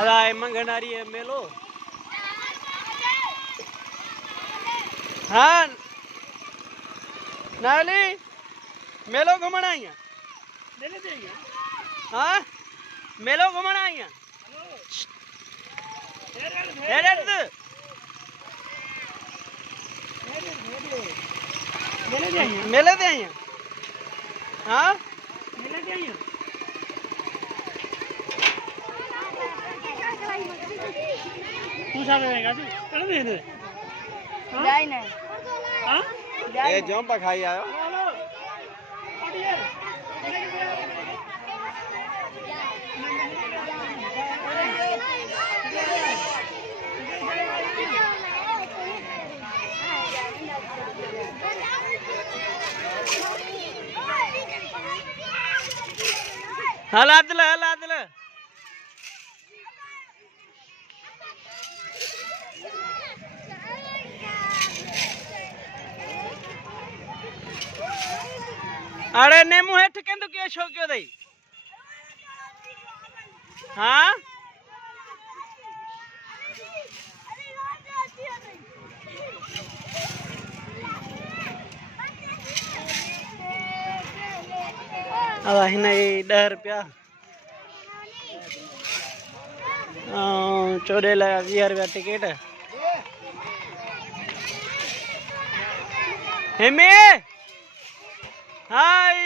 अदा मंगनारी है मेलो। हाँ नाली मेलो घूमना आई है। हाँ मेलो घूमना आई है। मेले दे आई है। हाँ मेले दे आई है। तू साथ रहेगा जी कर दे दे। जाई नहीं। हाँ जाई ये जंप खाई आयो। हालात ले अरे नेमू हेठ केंदु के छो क्यों दई। हाँ अब हिन 10 रुपया 14 लगा 20 रुपया टिकट हेमे। हाय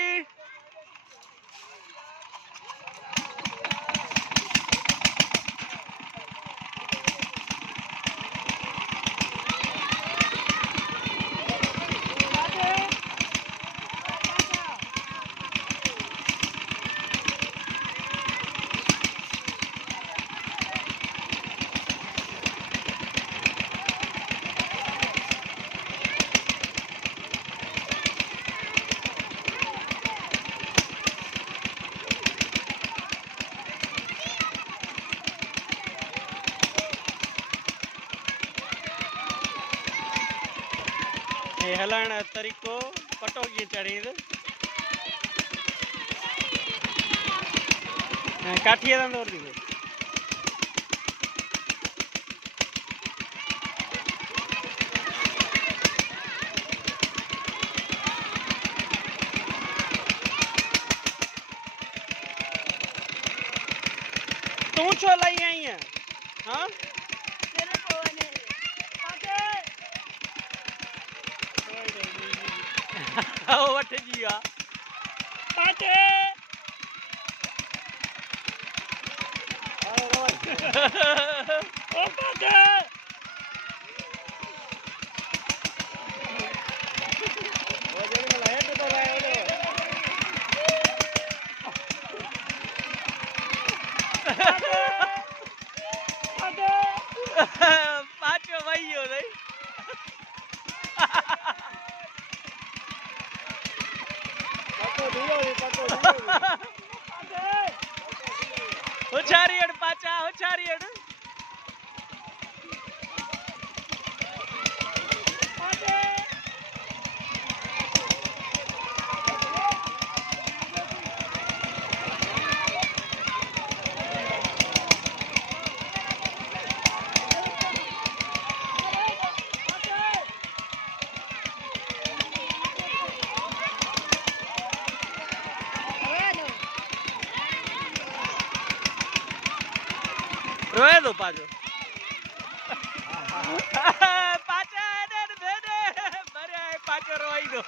हलाण तरीको पटोगी चढ़ी काठिए दौड़ दी तू छो लाई आई है। हाँ वठ जी आ पाटे ओ पाटे ओ जड़ी में लाए तो लाए पाटे पाटे भाई हो नहीं हुचारियड पाचा हुचारियड रोए दो पाजो पाचा दे दे बरे पाचो रोई दो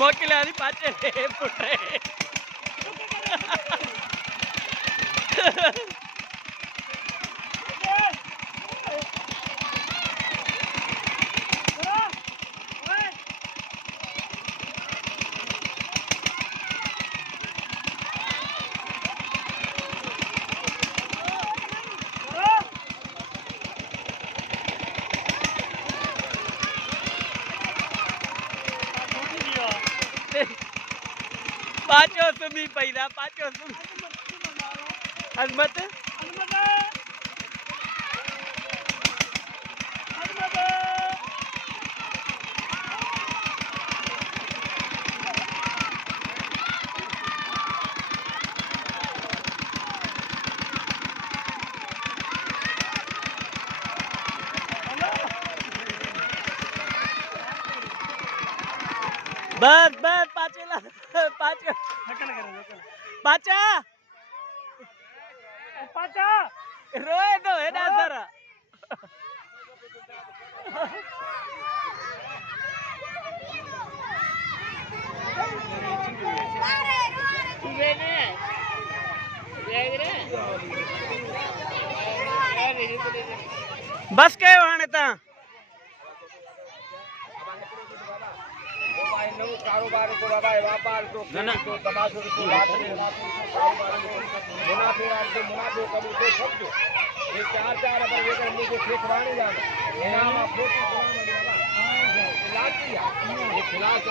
मोकले आनी पाचे पुटे पाचो सुमी पैदा पाचो सुमी अजमत बस बस पाचेला पाच पाचा पाचा रोए दो है ना सर बस के वहां ता कारोबार को बाबा व्यापार तो तमाशो तो मुनाफे कबूल तो सब ये चार अगर लेकर मुझे ठेकवानी जाना इनाम आप फोटो ये खिलाफ